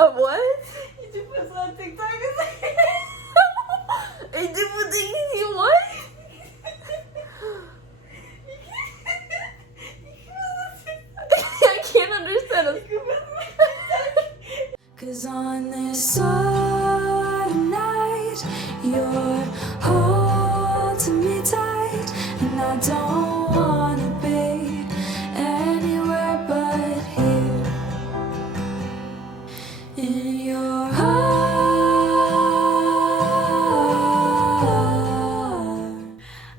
A what? You put on TikTok. I did put the what? I can't understand. Cause on this autumn night, you're holding me tight, and I don't wanna be anywhere but here in your heart.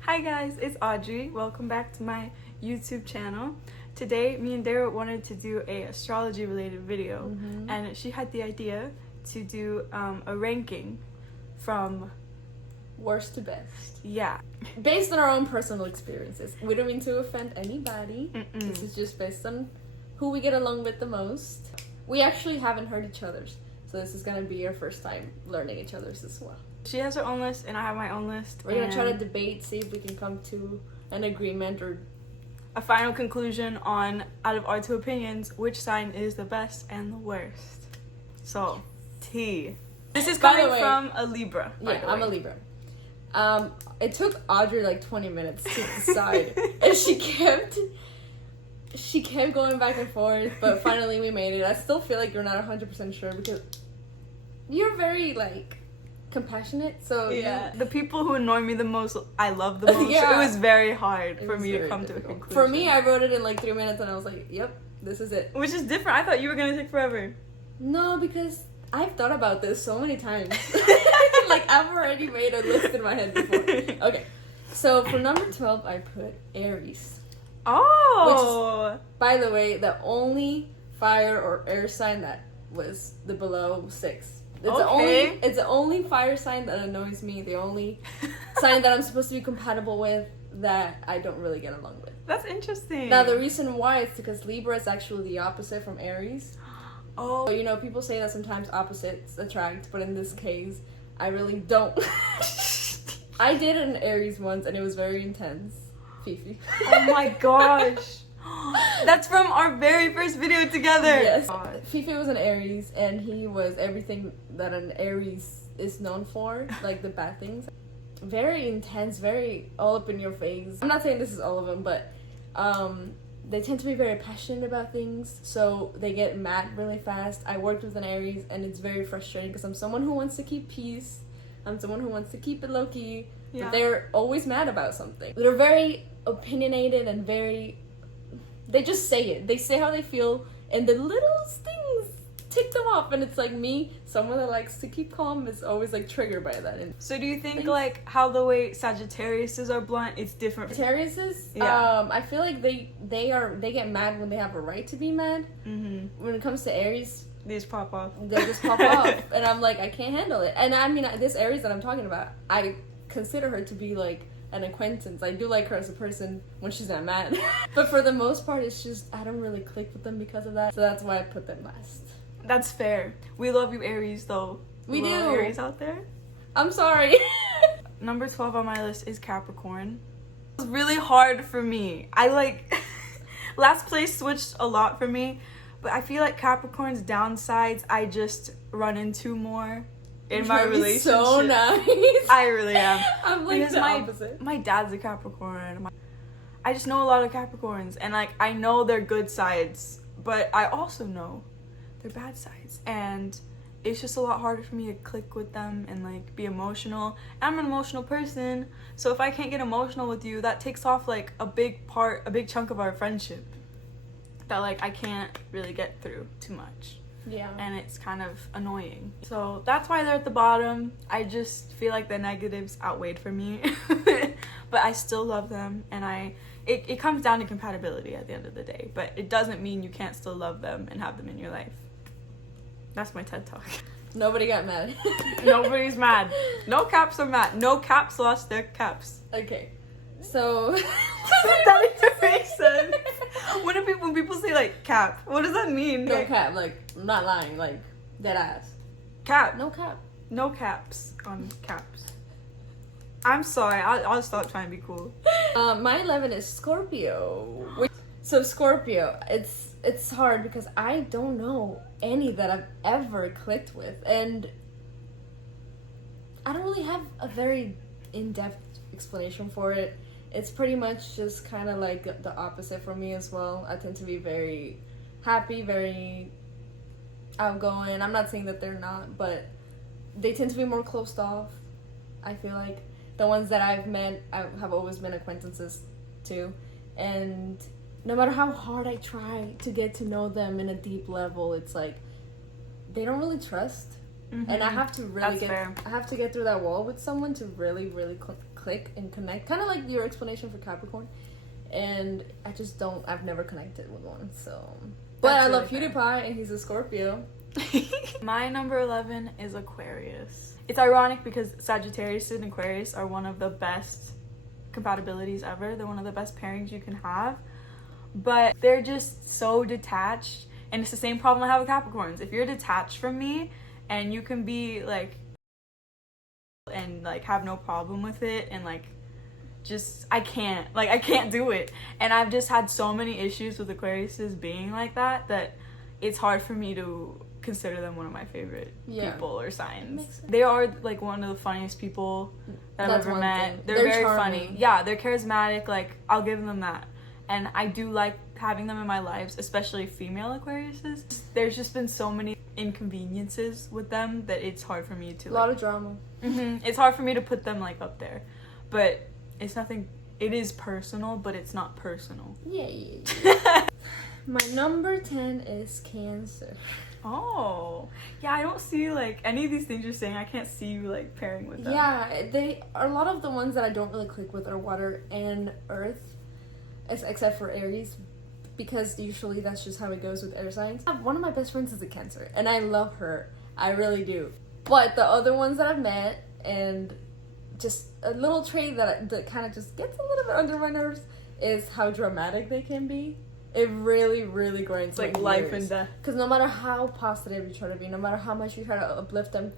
Hi guys, it's Audrey. Welcome back to my YouTube channel. Today, me and Deyra wanted to do a astrology related video, and she had the idea to do a ranking from Worst to best. yeah. Based on our own personal experiences. We don't mean to offend anybody. This is just based on who we get along with the most. We actually haven't heard each other's, so this is gonna be our first time learning each other's as well. She has her own list, and I have my own list. We're gonna try to debate, see if we can come to an agreement or a final conclusion on, out of our two opinions, which sign is the best and the worst. So, T. This is By the coming way- from a Libra. by yeah, the I'm way. a Libra. It took Audrey like 20 minutes to decide, and she kept going back and forth, but finally we made it. I still feel like you're not 100% sure because you're very like compassionate, so Yeah, the people who annoy me the most, I love the most. Yeah. It was very hard It for was me to very come to a difficult. conclusion. For me, I wrote it in like 3 minutes, and I was like, "Yep, this is it." Which is different. I thought you were gonna take forever. No, because I've thought about this so many times. Like, I've already made a list in my head before. Okay, so for number 12, I put Aries. Oh! By the way, the only fire or air sign that was the below 6. Okay. It's the only fire sign that annoys me. The only sign that I'm supposed to be compatible with that I don't really get along with. That's interesting. Now, the reason why is because Libra is actually the opposite from Aries. Oh. So, you know, people say that sometimes opposites attract, but in this case, I really don't. I did an Aries once, and it was very intense. Fifi. Oh my gosh. That's from our very first video together. Yes. God. Fifi was an Aries, and he was everything that an Aries is known for, like the bad things. Very intense, very all up in your face. I'm not saying this is all of them, but they tend to be very passionate about things, so they get mad really fast. I worked with an Aries, and it's very frustrating because I'm someone who wants to keep peace. I'm someone who wants to keep it low-key, Yeah. but they're always mad about something. They're very opinionated and very... They just say it. They say how they feel, and the littlest things tick them off. And it's like me, someone that likes to keep calm, is always like triggered by that. And So do you think like how the way Sagittariuses are blunt, it's different? Sagittariuses, Yeah. I feel like they get mad when they have a right to be mad. Mm-hmm. When it comes to Aries, These pop off. they'll just pop off, and I'm like, I can't handle it. And I mean, this Aries that I'm talking about, I consider her to be like an acquaintance. I do like her as a person when she's not mad. But for the most part, it's just, I don't really click with them because of that. So that's why I put them last. That's fair. We love you, Aries, though. We Little do. Aries out there. I'm sorry. Number 12 on my list is Capricorn. It was really hard for me. I like last place switched a lot for me, but I feel like Capricorn's downsides I just run into more in my relationship. So nice. I really am. I'm like Because the my opposite. my dad's a Capricorn. I just know a lot of Capricorns, and like I know their good sides, but I also know their bad sides, and it's just a lot harder for me to click with them and like be emotional. I'm an emotional person, so if I can't get emotional with you, that takes off like a big chunk of our friendship that like I can't really get through too much. Yeah. And it's kind of annoying. So that's why they're at the bottom. I just feel like the negatives outweighed for me. But I still love them, and it comes down to compatibility at the end of the day. But it doesn't mean you can't still love them and have them in your life. That's my TED Talk. Nobody got mad. Nobody's mad. No caps are mad. No caps lost their caps. Okay. So That even makes sense. When people say like cap, what does that mean? no Like, cap, like I'm not lying, like dead ass. cap. No cap. No caps on caps. I'm sorry. I'll stop trying to be cool. My 11 is Scorpio. So Scorpio, it's it's hard because I don't know any that I've ever clicked with, and I don't really have a very in-depth explanation for it. It's pretty much just kind of like the opposite for me as well. I tend to be very happy, very outgoing. I'm not saying that they're not, but they tend to be more closed off. I feel like the ones that I've met, I have always been acquaintances too, and no matter how hard I try to get to know them in a deep level, it's like they don't really trust. Mm-hmm. And I have to really get through that wall with someone to really, really click and connect. Kind of like your explanation for Capricorn. And I've never connected with one, so. But I love PewDiePie, and he's a Scorpio. My number 11 is Aquarius. It's ironic because Sagittarius and Aquarius are one of the best compatibilities ever. They're one of the best pairings you can have. But they're just so detached. And it's the same problem I have with Capricorns. If you're detached from me, and you can be like, and like have no problem with it, and like, just, I can't do it. And I've just had so many issues with Aquariuses being like that it's hard for me to consider them one of my favorite people or signs. They are like one of the funniest people that I've ever met. They're very charming. Funny. Yeah, they're charismatic. Like, I'll give them that. And I do like having them in my lives, especially female Aquariuses. There's just been so many inconveniences with them that it's hard for me to, a lot of drama. It's hard for me to put them like up there, but it's nothing. It is personal, but it's not personal. Yeah. My number 10 is Cancer. Oh, yeah. I don't see like any of these things you're saying. I can't see you like pairing with them. Yeah, they are a lot of the ones that I don't really click with are water and earth, except for Aries. Because usually that's just how it goes with air signs. One of my best friends is a Cancer, and I love her. I really do. But the other ones that I've met, and just a little trait that kind of just gets a little bit under my nerves, is how dramatic they can be. It really, really grinds my gears. Like life and death. Because no matter how positive you try to be, no matter how much you try to uplift them,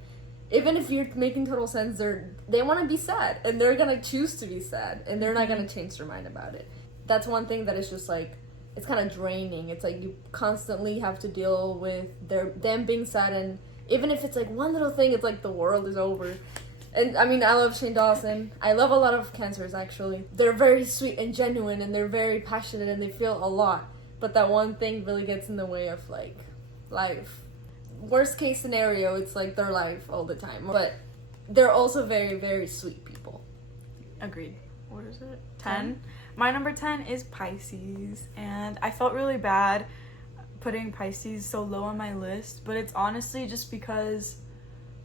even if you're making total sense, they want to be sad, and they're going to choose to be sad, and they're not going to change their mind about it. That's one thing that is just like, it's kind of draining. It's like you constantly have to deal with them being sad, and even if it's like one little thing, it's like the world is over. And I mean, I love Shane Dawson. I love a lot of Cancers, actually. They're very sweet and genuine, and they're very passionate, and they feel a lot. But that one thing really gets in the way of like life. Worst case scenario, it's like their life all the time. But they're also very, very sweet people. Agreed. What is it? 10? My number 10 is Pisces, and I felt really bad putting Pisces so low on my list, but it's honestly just because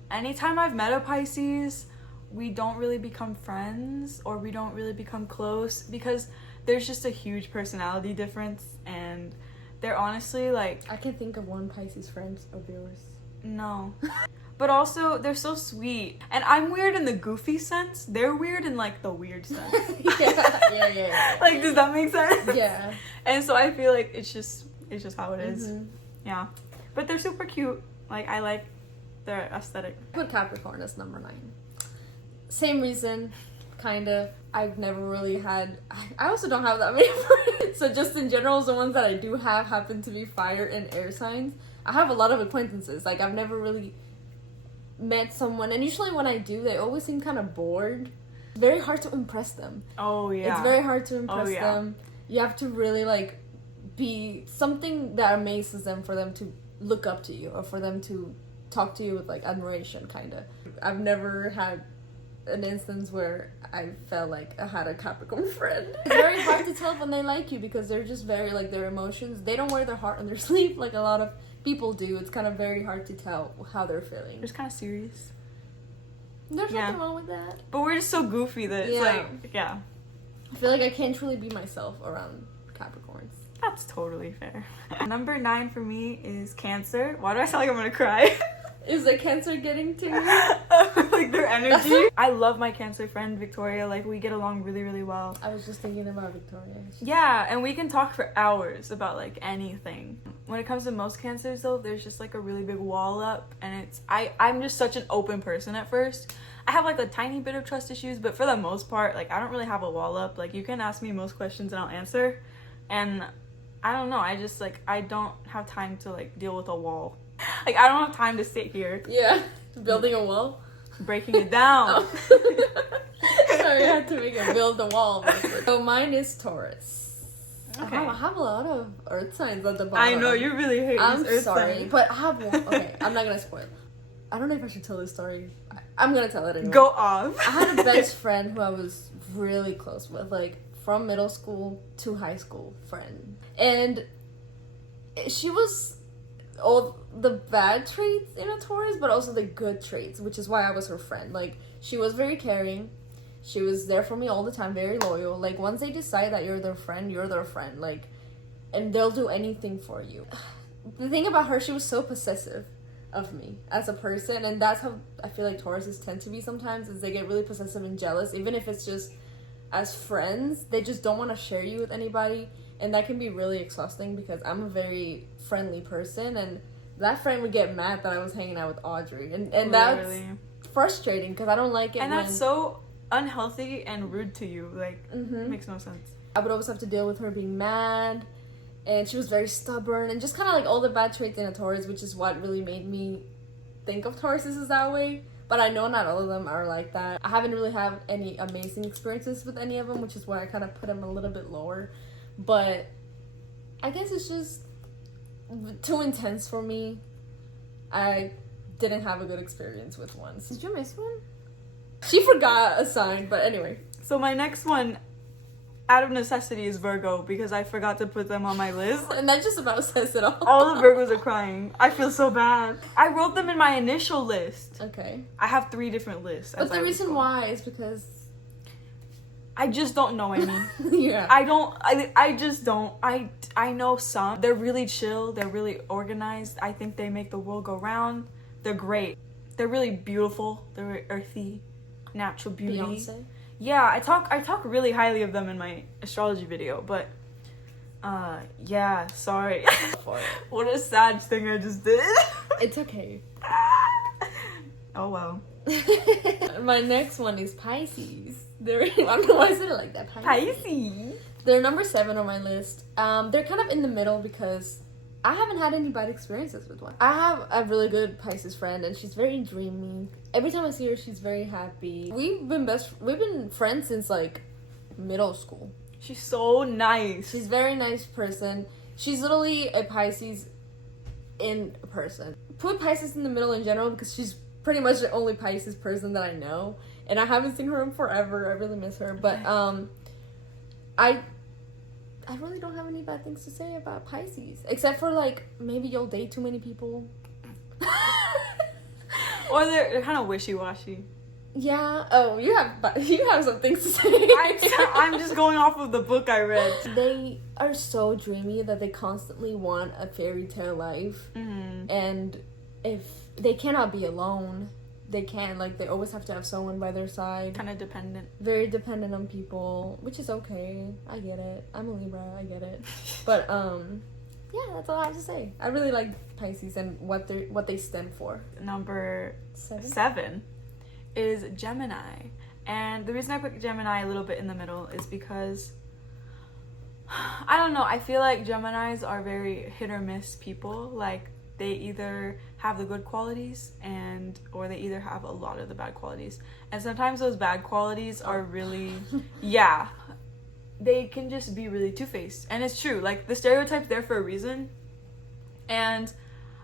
anytime I've met a Pisces, we don't really become friends, or we don't really become close, because there's just a huge personality difference, and they're honestly like... I can think of one Pisces friend of yours. No. But also, they're so sweet. And I'm weird in the goofy sense. They're weird in, like, the weird sense. Yeah. Like, does that make sense? Yeah. And so I feel like it's just how it is. Mm-hmm. Yeah. But they're super cute. Like, I like their aesthetic. I put Capricorn as number 9. Same reason, kind of. I've never really had... I also don't have that many friends. So just in general, the ones that I do have happen to be fire and air signs. I have a lot of acquaintances. Like, I've never really... met someone, and usually when I do, they always seem kind of bored. It's very hard to impress them. Oh yeah, it's very hard to impress them. You have to really like be something that amazes them for them to look up to you, or for them to talk to you with like admiration, kind of. I've never had an instance where I felt like I had a Capricorn friend. It's very hard to tell when they like you, because they're just very like, their emotions, they don't wear their heart on their sleeve like a lot of people do. It's kind of very hard to tell how they're feeling. They're just kind of serious. There's nothing wrong with that. But we're just so goofy that it's like, yeah. I feel like I can't truly be myself around Capricorns. That's totally fair. Number 9 for me is Cancer. Why do I sound like I'm gonna cry? Is the Cancer getting to you? Like their energy? I love my Cancer friend, Victoria. Like, we get along really, really well. I was just thinking about Victoria. Yeah, and we can talk for hours about, like, anything. When it comes to most Cancers, though, there's just, like, a really big wall up. And it's... I'm just such an open person at first. I have, like, a tiny bit of trust issues, but for the most part, like, I don't really have a wall up. Like, you can ask me most questions and I'll answer. And I don't know. I just like I don't have time to like deal with a wall. Like I don't have time to sit here. Yeah, building a wall. Breaking it down. Sorry, I had to make it build the wall. So mine is Taurus. Okay. I have a lot of earth signs at the bottom. I know you really hate I'm these earth sorry, signs. but I have one. Okay, I'm not gonna spoil. I don't know if I should tell this story. I'm gonna tell it anyway. Go off. I had a best friend who I was really close with, like from middle school to high school friend, and she was all the bad traits in a Taurus, but also the good traits, which is why I was her friend. Like, she was very caring. She was there for me all the time, very loyal. Like, once they decide that you're their friend, you're their friend. Like, and they'll do anything for you. The thing about her, she was so possessive of me as a person, and that's how I feel like Tauruses tend to be sometimes, is they get really possessive and jealous, even if it's just as friends. They just don't want to share you with anybody. And that can be really exhausting because I'm a very friendly person, and that friend would get mad that I was hanging out with Audrey. And that's frustrating because I don't like it. And that's so unhealthy and rude to you. Like, makes no sense. I would always have to deal with her being mad, and she was very stubborn, and just kind of like all the bad traits in a Taurus, which is what really made me think of Tauruses as that way. But I know not all of them are like that. I haven't really had any amazing experiences with any of them, which is why I kind of put them a little bit lower. But I guess it's just too intense for me. I didn't have a good experience with one. Did you miss one? She forgot a sign, but anyway. So my next one, out of necessity, is Virgo, because I forgot to put them on my list. And that just about says it all. All the Virgos are crying. I feel so bad. I wrote them in my initial list. Okay. I have 3 different lists. But the reason why is because I just don't know any. Yeah. I just don't. I know some. They're really chill. They're really organized. I think they make the world go round. They're great. They're really beautiful. They're very earthy, natural beauty. Beyonce? Yeah, I talk really highly of them in my astrology video, but yeah, sorry. What a sad thing I just did. It's okay. Oh well. My next one is Pisces. I don't know why I said it like that. Pisces. They're number 7 on my list. They're kind of in the middle because I haven't had any bad experiences with one. I have a really good Pisces friend, and she's very dreamy. Every time I see her, she's very happy. We've been friends since like middle school. She's so nice. She's a very nice person. She's literally a Pisces in a person. Put Pisces in the middle in general because she's pretty much the only Pisces person that I know, and I haven't seen her in forever. I really miss her, but I really don't have any bad things to say about Pisces, except for like maybe you'll date too many people. Or they're kind of wishy-washy. Yeah. Oh, you have some things to say. I'm just going off of the book I read. They are so dreamy that they constantly want a fairy tale life, and if they cannot be alone, they can't. Like, they always have to have someone by their side. Kind of dependent. Very dependent on people, which is okay. I get it. I'm a Libra. I get it. But yeah, that's all I have to say. I really like Pisces and what they stand for. Number 7 is Gemini, and the reason I put Gemini a little bit in the middle is because I don't know. I feel like Geminis are very hit or miss people. Like, they either have the good qualities or they either have a lot of the bad qualities. And sometimes those bad qualities are really, yeah, they can just be really two-faced. And it's true, like, the stereotype's there for a reason. And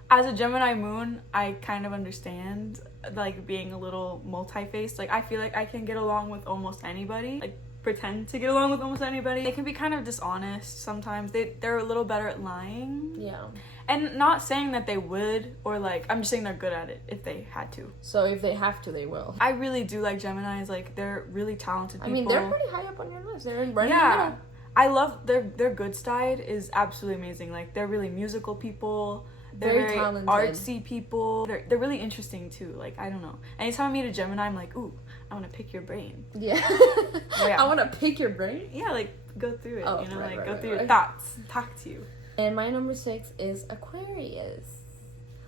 as a Gemini moon, I kind of understand, like, being a little multi-faced. Like, I feel like I can get along with almost anybody. Like, pretend to get along with almost anybody. They can be kind of dishonest sometimes. They're a little better at lying. Yeah. And not saying that they would, or like, I'm just saying they're good at it if they had to. So if they have to, they will. I really do like Geminis. Like, they're really talented people. I mean, they're pretty high up on your list. They're right in the middle. I love their good side is absolutely amazing. Like, they're really musical people. They're very talented. Artsy people. They're really interesting too. Like, I don't know. Anytime I meet a Gemini, I'm like, ooh, I want to pick your brain. Yeah. Yeah. I want to pick your brain? Yeah, like, go through it. Oh, you know, right, like, right, go through right. your thoughts. Talk to you. And my number 6 is Aquarius.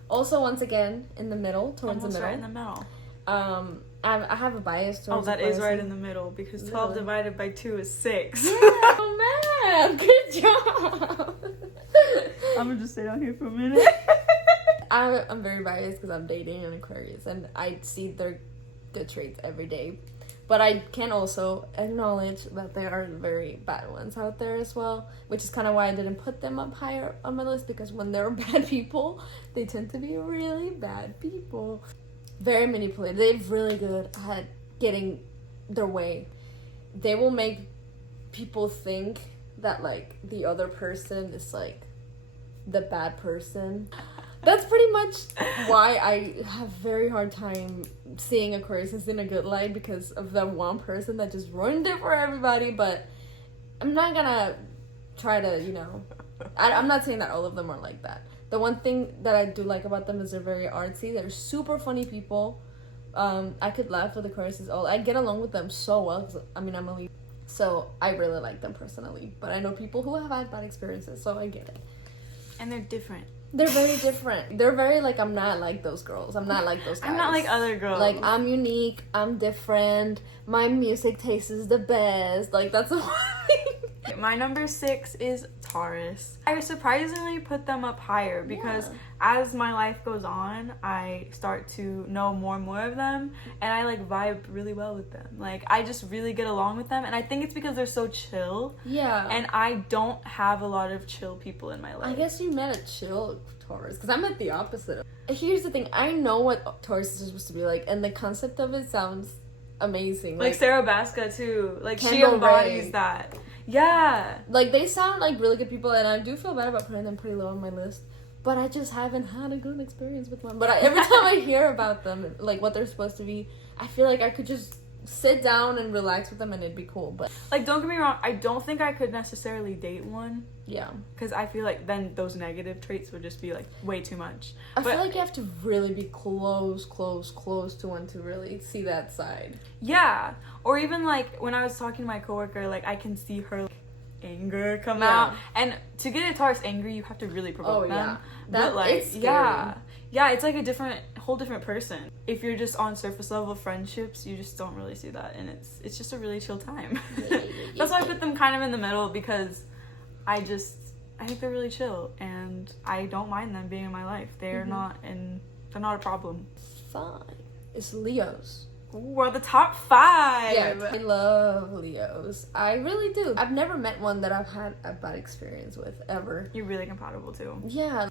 Also, once again, in the middle, towards Almost the middle. right in the middle. I have a bias towards that Aquarius. is right in the middle, because 12 Really? divided by 2 is 6. Yeah, oh math. Good job. I'm gonna just stay down here for a minute. I'm very biased because I'm dating an Aquarius and I see their good traits every day. But I can also acknowledge that there are very bad ones out there as well, which is kind of why I didn't put them up higher on my list, because when they're bad people, they tend to be really bad people. Very manipulative. They're really good at getting their way. They will make people think that, like, the other person is, like, the bad person. That's pretty much why I have very hard time seeing Aquarius in a good light, because of that one person that just ruined it for everybody. But I'm not gonna try to, you know, I'm not saying that all of them are like that. The one thing that I do like about them is they're very artsy. They're super funny people. I could laugh with Aquarius all. I get along with them so well, 'cause, I mean, I'm a Leo, so I really like them personally. But I know people who have had bad experiences, so I get it. And they're different. They're very different. They're very, like, I'm not like those girls. I'm not like those guys. I'm not like other girls. Like, I'm unique. I'm different. My music taste is the best. Like, that's the one thing. My number 6 is Taurus. I surprisingly put them up higher because Yeah. as my life goes on, I start to know more and more of them, and I, like, vibe really well with them. Like, I just really get along with them, and I think it's because they're so chill. Yeah. And I don't have a lot of chill people in my life. I guess you met a chill Taurus, because I'm at the opposite. Here's the thing. I know what Taurus is supposed to be like, and the concept of it sounds amazing. Like Sarah Baska, too. Like, she Kendall embodies Ray. that. Yeah. Like, they sound like really good people, and I do feel bad about putting them pretty low on my list. But I just haven't had a good experience with one. But every time I hear about them, like, what they're supposed to be, I feel like I could just sit down and relax with them and it'd be cool. But Like, don't get me wrong, I don't think I could necessarily date one. yeah. Because I feel like then those negative traits would just be, like, way too much. I feel like you have to really be close to one to really see that side. Yeah. Or even, like, when I was talking to my coworker, like, I can see her, like, anger come Yeah. out. And to get a Taurus angry, you have to really provoke Oh, them. yeah. But, like, it's scary. Yeah, it's like a whole different person. If you're just on surface level friendships, you just don't really see that, and it's just a really chill time. That's why I put them kind of in the middle, because I think they're really chill, and I don't mind them being in my life. They're not a problem. 5 is Leos. We're the top 5. Yeah, I love Leos. I really do. I've never met one that I've had a bad experience with, ever. You're really compatible too. Yeah.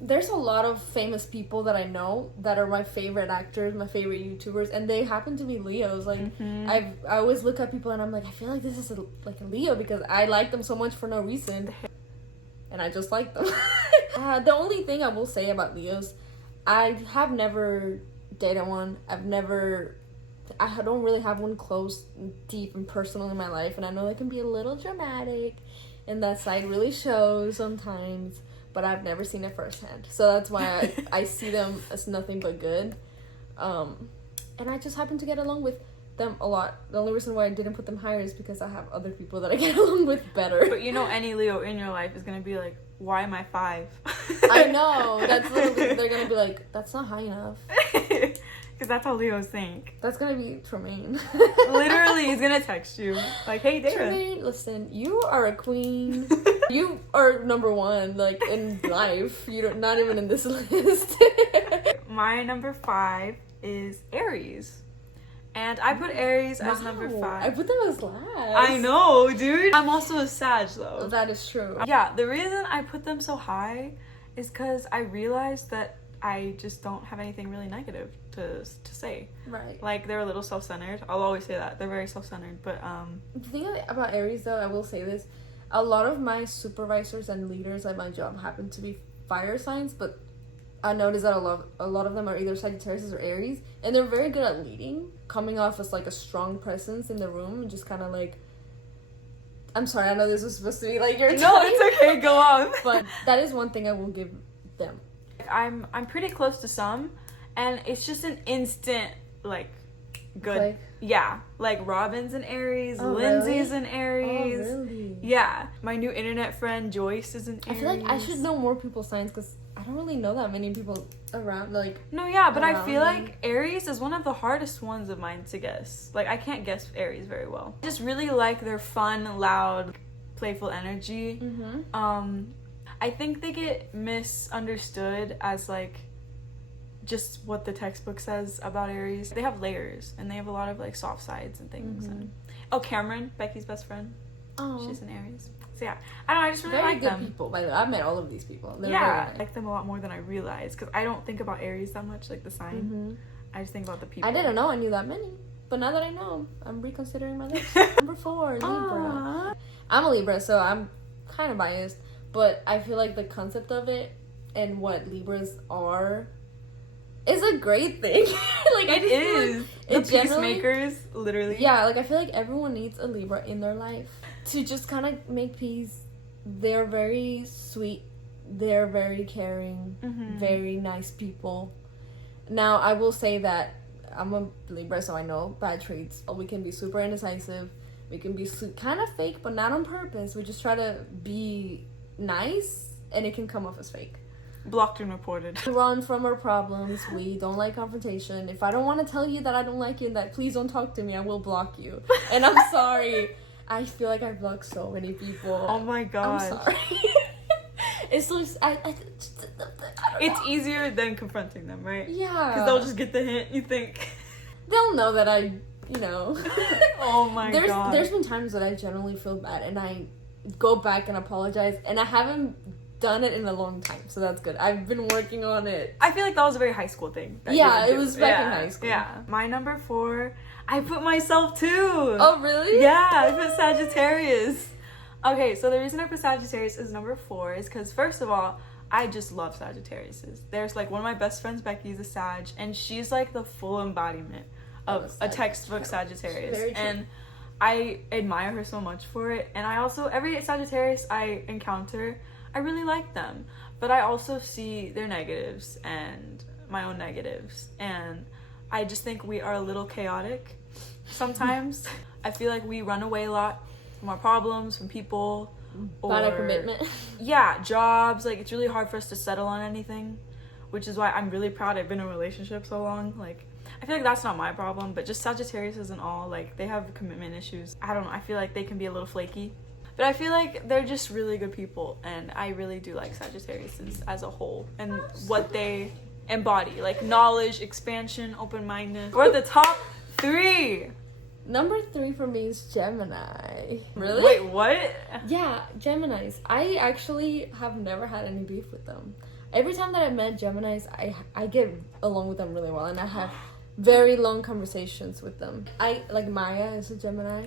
There's a lot of famous people that I know that are my favorite actors, my favorite YouTubers, and they happen to be Leos. Like, I always look at people and I'm like, I feel like this is like a Leo, because I like them so much for no reason. And I just like them. The only thing I will say about Leos, I have never dated one. I don't really have one close, deep, and personal in my life, and I know it can be a little dramatic, and that side really shows sometimes, but I've never seen it firsthand. So that's why I see them as nothing but good. And I just happen to get along with them a lot. The only reason why I didn't put them higher is because I have other people that I get along with better. But you know, any Leo in your life is gonna be like, why am I 5? I know. That's literally, they're gonna be like, that's not high enough. Because that's how Leos think. That's gonna be Tremaine. Literally, he's gonna text you like, "Hey, Deyra." Tremaine, listen, you are a queen. You are number 1, like, in life. You don't, not even in this list. My number 5 is Aries, and I put Aries as number 5. I put them as last. I know, dude. I'm also a Sag, though. That is true. Yeah, the reason I put them so high is because I realized that I just don't have anything really negative to say. Right. Like, they're a little self-centered. I'll always say that. They're very self-centered, but The thing about Aries, though, I will say this. A lot of my supervisors and leaders at my job happen to be fire signs, but I noticed that a lot of them are either Sagittarius or Aries, and they're very good at leading, coming off as, like, a strong presence in the room, and just kind of, like... I'm sorry, I know this was supposed to be, like, your no, time, it's okay, go on. but that is one thing I will give them. I'm pretty close to some, and it's just an instant, like, good. Like, yeah, like Robin's an Aries, Oh, Lindsay's really? an Aries. Oh, really? Yeah, my new internet friend Joyce is an I Aries. feel like I should know more people's signs, because I don't really know that many people around, like... No, yeah, but I around feel me. like Aries is one of the hardest ones of mine to guess. Like, I can't guess Aries very well. I just really like their fun, loud playful energy. I think they get misunderstood as like just what the textbook says about Aries. They have layers and they have a lot of like soft sides and things. And Cameron, Becky's best friend, she's an Aries. So yeah, I don't know, I just really very like good them. people, by the way. I've met all of these people. They're Yeah, very I nice. like them a lot more than I realized because I don't think about Aries that much, like the sign. I just think about the people. I didn't know I knew that many, but now that I know, I'm reconsidering my list. Number 4, Libra. Aww. I'm a Libra, so I'm kind of biased, but I feel like the concept of it and what Libras are is a great thing. Like It is. Like The peacemakers, literally. Yeah, like I feel like everyone needs a Libra in their life to just kind of make peace. They're very sweet. They're very caring. Very nice people. Now, I will say that I'm a Libra, so I know bad traits. We can be super indecisive. We can be kind of fake, but not on purpose. We just try to be nice, and it can come off as fake. Blocked and reported. We run from our problems. We don't like confrontation. If I don't want to tell you that I don't like you and that please don't talk to me, I will block you. And I'm sorry. I feel like I blocked so many people. Oh my god. I'm sorry. It's just, I don't It's know. easier than confronting them, right? Yeah. Because they'll just get the hint, you think. They'll know that I, you know. Oh my god. There's been times that I genuinely feel bad and I go back and apologize, and I haven't done it in a long time, so that's good. I've been working on it. I feel like that was a very high school thing. that Yeah, you would it do. was back in high school. Yeah. My number 4, I put myself too. Oh, really? Yeah, I put Sagittarius. Okay, so the reason I put Sagittarius as number 4 is because, first of all, I just love Sagittariuses. There's like one of my best friends, Becky, is a Sag, and she's like the full embodiment of a textbook Sagittarius. Very true. And I admire her so much for it. And I also, every Sagittarius I encounter, I really like them. But I also see their negatives and my own negatives. And I just think we are a little chaotic sometimes. I feel like we run away a lot from our problems, from people. Not a commitment. Yeah, jobs. Like, it's really hard for us to settle on anything, which is why I'm really proud I've been in a relationship so long. Like, I feel like that's not my problem, but just Sagittarius isn't all. Like, they have commitment issues. I don't know. I feel like they can be a little flaky. But I feel like they're just really good people, and I really do like Sagittarius as a whole and what they embody. Like, knowledge, expansion, open-mindedness. We're the top 3. Number 3 for me is Gemini. Really? Wait, what? Yeah, Geminis. I actually have never had any beef with them. Every time that I met Geminis, I get along with them really well, and I have very long conversations with them. I like Maya is a Gemini.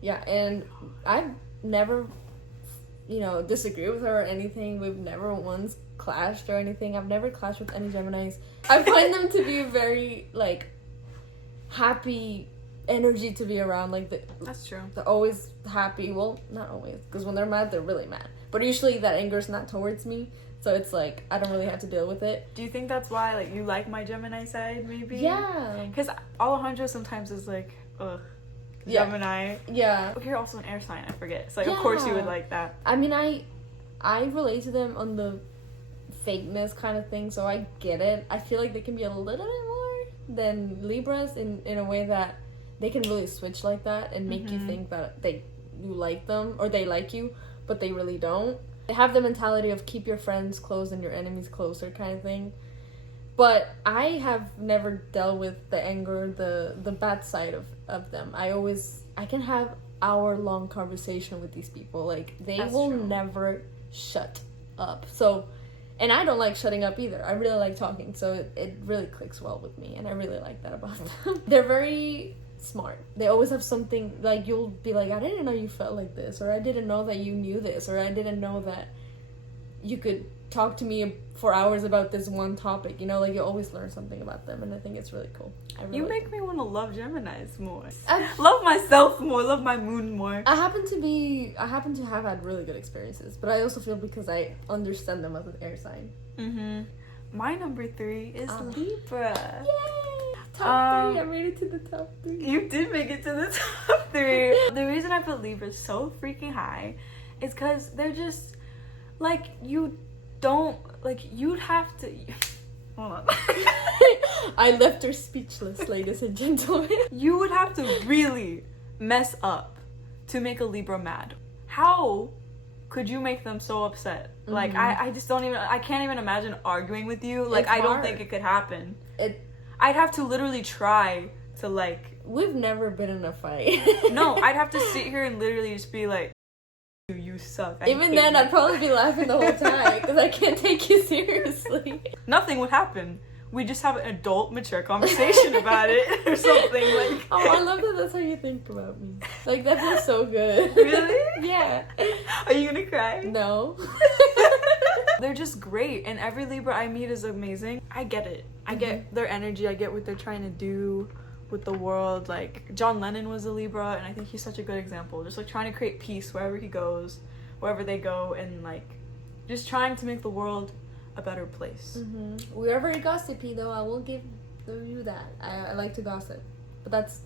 Yeah, and I've never, disagree with her or anything. We've never once clashed or anything. I've never clashed with any Geminis. I find them to be very, like, happy energy to be around. Like, That's true. they're always happy. Well, not always, because when they're mad, they're really mad. But usually that anger is not towards me, so it's like I don't really have to deal with it. Do you think that's why, like, you like my Gemini side, maybe? Yeah. Because Alejandro sometimes is like, ugh, Yeah. Gemini. Yeah. Okay, you're also an air sign, I forget. So, like, of course you would like that. I mean, I relate to them on the fakeness kind of thing, so I get it. I feel like they can be a little bit more than Libras in a way that they can really switch like that and make you think that you like them or they like you, but they really don't. They have the mentality of keep your friends close and your enemies closer kind of thing. But I have never dealt with the anger, the bad side of them. I can have hour-long conversation with these people. Like, they That's will true. never shut up. So, and I don't like shutting up either. I really like talking, so it really clicks well with me, and I really like that about them. They're very smart. They always have something, like, you'll be like, I didn't know you felt like this, or I didn't know that you knew this, or I didn't know that you could talk to me for hours about this one topic, like, you always learn something about them, and I think it's really cool. You make me want to love Geminis more. I Love myself more, love my moon more. I happen to have had really good experiences, but I also feel because I understand them as an air sign. My number 3 is Libra. Yay! Top 3. I made it to the top 3. You did make it to the top 3. The reason I put Libra so freaking high is because they're just, like, you don't, like, you'd have to... Hold on. I left her speechless, ladies and gentlemen. You would have to really mess up to make a Libra mad. how could you make them so upset? Like, I just don't even, I can't even imagine arguing with you. Like, It's I don't hard. think it could happen. It. I'd have to literally try to, like... We've never been in a fight. No, I'd have to sit here and literally just be like, you suck. Even then, I'd probably be laughing the whole time because I can't take you seriously. Nothing would happen. We just have an adult, mature conversation about it or something. Like, oh, I love that that's how you think about me. Like, that feels so good. Really? Yeah. Are you gonna cry? No. They're just great, and every Libra I meet is amazing. I get it. I get their energy. I get what they're trying to do with the world. Like, John Lennon was a Libra, and I think he's such a good example. Just, like, trying to create peace wherever he goes, wherever they go, and, like, just trying to make the world a better place. We are very gossipy, though. I will give you that. I like to gossip. But that's...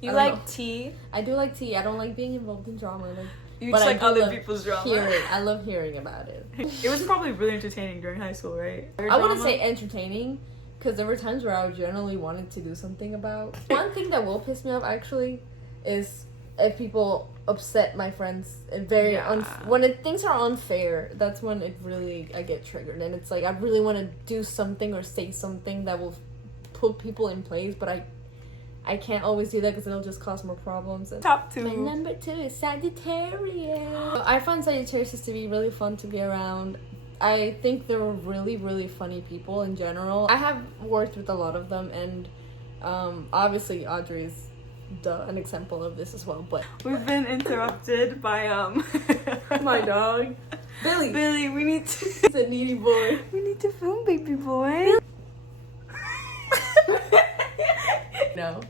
You I like don't know. tea? I do like tea. I don't like being involved in drama. You but just I like do other love people's drama. I love hearing about it. It was probably really entertaining during high school, right? I wouldn't say entertaining, because there were times where I generally wanted to do something about. One thing that will piss me off, actually, is if people upset my friends and very when things are unfair. That's when it really I get triggered, and it's like I really want to do something or say something that will put people in place, but I can't always do that because it'll just cause more problems. And Top 2. my number 2 is Sagittarius. I find Sagittarius to be really fun to be around. I think they're really, really funny people in general. I have worked with a lot of them, and obviously Audrey is an example of this as well. But we've been interrupted by my dog, Billy. Billy, we need to. He's a needy boy. We need to film, baby boy. No.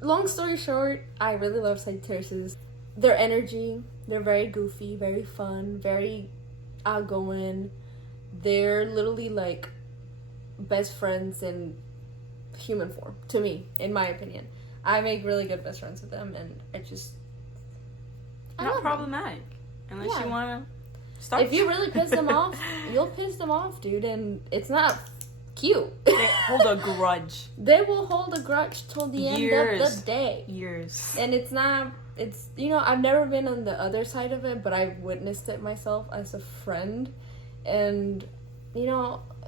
Long story short, I really love Sagittarius. Their energy, they're very goofy, very fun, very outgoing. They're literally like best friends in human form, to me, in my opinion. I make really good best friends with them, and I not love problematic unless Yeah. you want to start. If you really piss them off, you'll piss them off, dude, and it's not cute. They hold a grudge. They will hold a grudge till the end of the day. Years. And it's I've never been on the other side of it, but I've witnessed it myself as a friend. And,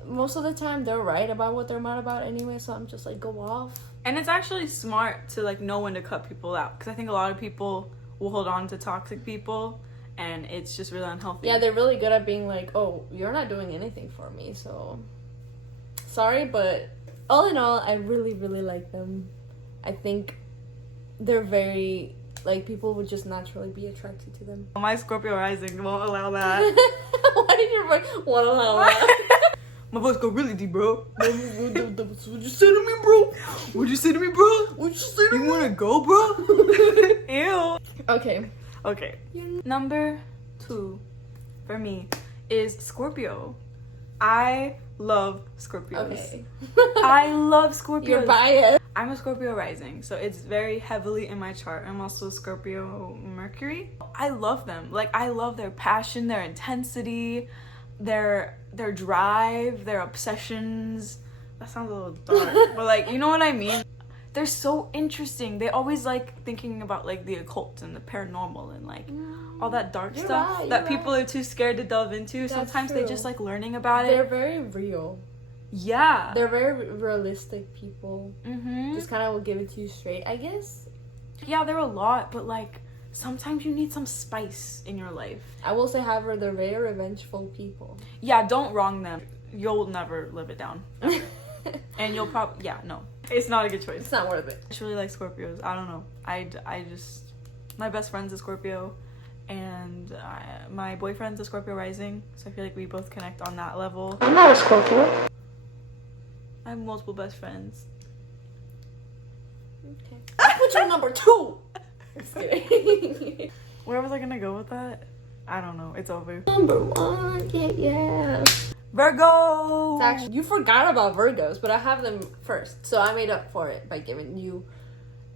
most of the time they're right about what they're mad about anyway, so I'm just like, go off. And it's actually smart to, like, know when to cut people out. Because I think a lot of people will hold on to toxic people, and it's just really unhealthy. Yeah, they're really good at being like, oh, you're not doing anything for me, so... Sorry, but all in all, I really, really like them. I think they're very... Like, people would just naturally be attracted to them. My Scorpio rising won't allow that. Why did your voice want to allow that? My voice go really deep, bro. What'd you say to me, bro? What'd you say to me, bro? What'd you say to You me? wanna go, bro? Ew. Okay. Okay. Number 2 for me is Scorpio. I love Scorpios. Okay. I love Scorpios. You're biased. I'm a Scorpio rising, so it's very heavily in my chart. I'm also Scorpio Mercury. I love them. Like, I love their passion, their intensity, their drive, their obsessions. That sounds a little dark, but, like, you know what I mean? They're so interesting. They always like thinking about, like, the occult and the paranormal and, like, all that dark You're stuff right, that you're people are too scared to delve into. That's Sometimes they true. just like learning about They're it. very real. Yeah. They're very realistic people. Mm-hmm. Just kind of will give it to you straight, I guess. Yeah, they're a lot, but, like, sometimes you need some spice in your life. I will say, however, they're very revengeful people. Yeah, don't wrong them. You'll never live it down. Ever. And you'll probably... Yeah, no. It's not a good choice. It's not worth it. I just really like Scorpios. I don't know. I just... My best friend's a Scorpio. And my boyfriend's a Scorpio rising. So I feel like we both connect on that level. I'm not a Scorpio. I have multiple best friends. Okay. I'll put you number 2. Just kidding. Where was I gonna go with that? I don't know. It's over. Number 1. Yeah. Virgo! Actually, you forgot about Virgos, but I have them first. So I made up for it by giving you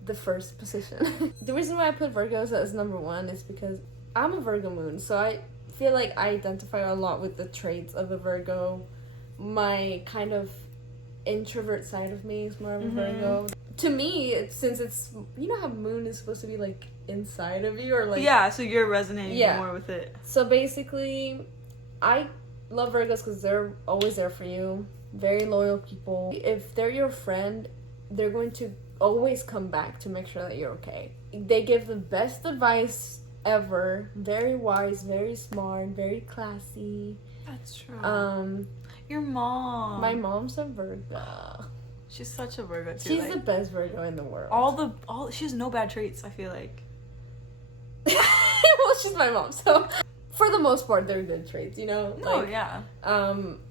the first position. The reason why I put Virgos as number 1 is because I'm a Virgo moon. So I feel like I identify a lot with the traits of a Virgo. My kind of introvert side of me is more of a Virgo. to me, since it's, you know how moon is supposed to be like inside of you, or like, yeah, so you're resonating more with it. So basically, I love Virgos because they're always there for you, very loyal people. If they're your friend, they're going to always come back to make sure that you're okay. They give the best advice ever, very wise, very smart, very classy. That's true. Your mom. My mom's a Virgo. She's such a Virgo too. She's the best Virgo in the world. She has no bad traits, I feel like. Well, she's my mom, so for the most part they're good traits, you know? Oh, yeah.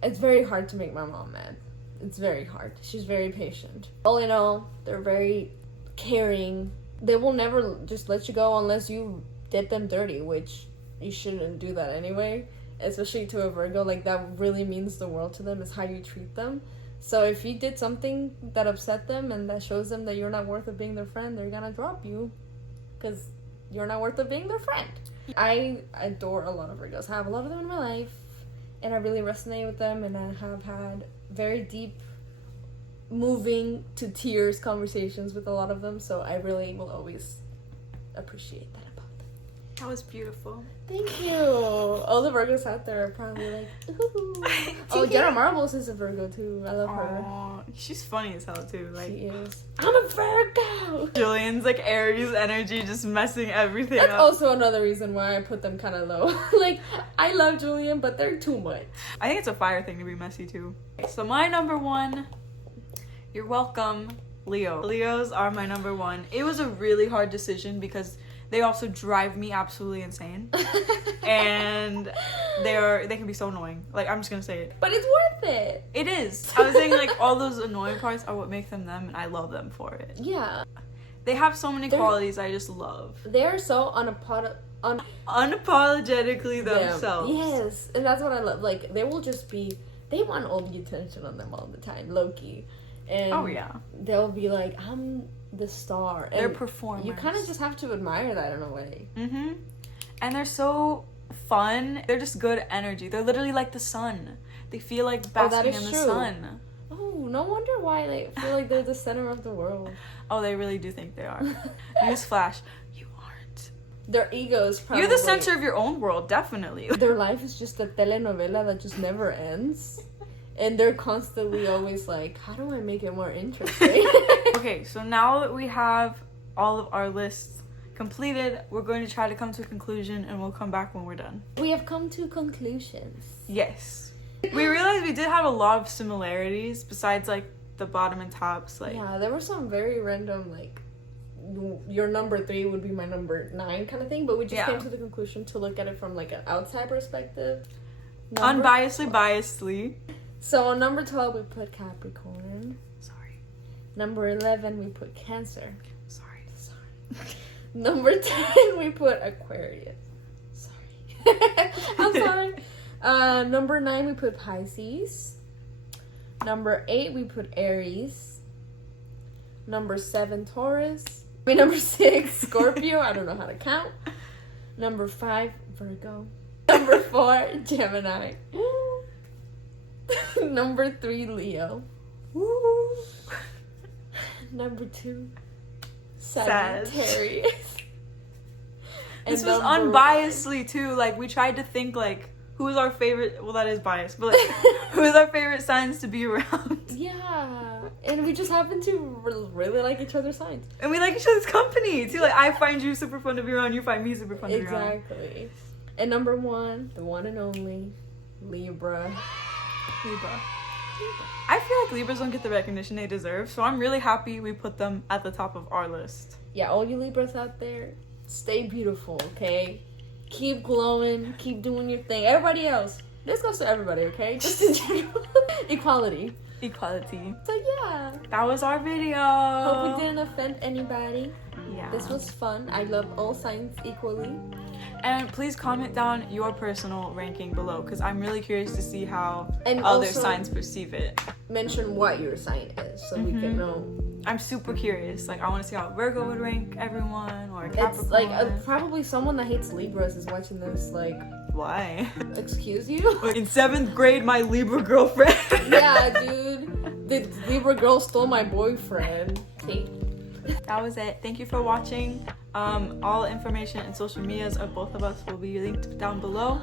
It's very hard to make my mom mad. It's very hard. She's very patient. All in all, they're very caring. They will never just let you go unless you did them dirty, which you shouldn't do that anyway. Especially to a Virgo, like, that really means the world to them, is how you treat them. So if you did something that upset them and that shows them that you're not worth of being their friend, they're gonna drop you because you're not worth of being their friend. I adore a lot of Virgos. I have a lot of them in my life, and I really resonate with them, and I have had very deep, moving to tears conversations with a lot of them, so I really will always appreciate that about them. That was beautiful. Thank you. All the Virgos out there are probably like, ooh. Oh, Jenna Marbles is a Virgo too. I love her. Aww, she's funny as hell too. Like, she is. I'm a Virgo. Julian's like Aries energy just messing everything That's up. also another reason why I put them kind of low. Like, I love Julian, but they're too much. I think it's a fire thing to be messy too. So my number one, you're welcome, Leo. Leos are my number one. It was a really hard decision because they also drive me absolutely insane. And they can be so annoying. Like, I'm just gonna say it. But it's worth it. It is. I was saying, like, all those annoying parts are what make them them, and I love them for it. Yeah. They have so many qualities I just love. They're so unapologetically themselves. Yes. And that's what I love. Like, they will just be, they want all the attention on them all the time, low-key. And oh, yeah. They'll be like, I'm the star. And they're performers. You kind of just have to admire that in a way. Mm-hmm. And they're so fun. They're just good energy. They're literally like the sun. They feel like basking in the sun. Oh, no wonder why they feel like they're the center of the world. Oh, they really do think they are. Newsflash, you aren't. Their egos probably. You're the center of your own world, definitely. Their life is just a telenovela that just never ends. And they're constantly always like, how do I make it more interesting? Okay, so now that we have all of our lists completed, we're going to try to come to a conclusion, and we'll come back when we're done. We have come to conclusions. Yes. We realized we did have a lot of similarities besides, like, the bottom and tops. Like, yeah, there were some very random, like, your number 3 would be my number 9 kind of thing, but we just came to the conclusion to look at it from, like, an outside perspective. Biasedly. So on number 12 we put Capricorn. Sorry. Number 11 we put Cancer. Sorry. Number 10 we put Aquarius. Sorry. I'm sorry. Number 9 we put Pisces. Number 8 we put Aries. Number 7 Taurus. Number 6 Scorpio. I don't know how to count. Number 5 Virgo. Number 4 Gemini. Number 3 Leo. Woo. Number 2 Sagittarius. This was unbiasedly too. Like, we tried to think, like, who is our favorite, well, that is biased, but, like, who is our favorite signs to be around? Yeah, and we just happen to really like each other's signs. And we like each other's company too. Like, I find you super fun to be around, you find me super fun to be around. Exactly. And number 1, the one and only Libra. I feel like Libras don't get the recognition they deserve, so I'm really happy we put them at the top of our list. Yeah, all you Libras out there, stay beautiful, okay? Keep glowing, keep doing your thing. Everybody else, this goes to everybody, okay? Just in general. Equality. So yeah. That was our video. Hope we didn't offend anybody. Yeah. This was fun. I love all signs equally. And please comment down your personal ranking below, because I'm really curious to see how other also signs perceive it. Mention what your sign is so we can know. I'm super curious. Like, I want to see how Virgo would rank everyone, or Capricorn. It's like probably someone that hates Libras is watching this. Like, why? Excuse you? In 7th grade, my Libra girlfriend. Yeah, dude. The Libra Libra girl stole my boyfriend. Kate. That was it. Thank you for watching. All information and social medias of both of us will be linked down below.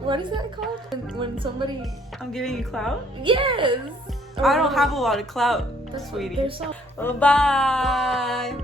What is that called? When somebody... I'm giving you clout? Yes! I don't have a lot of clout, That's sweetie. There's so... Bye.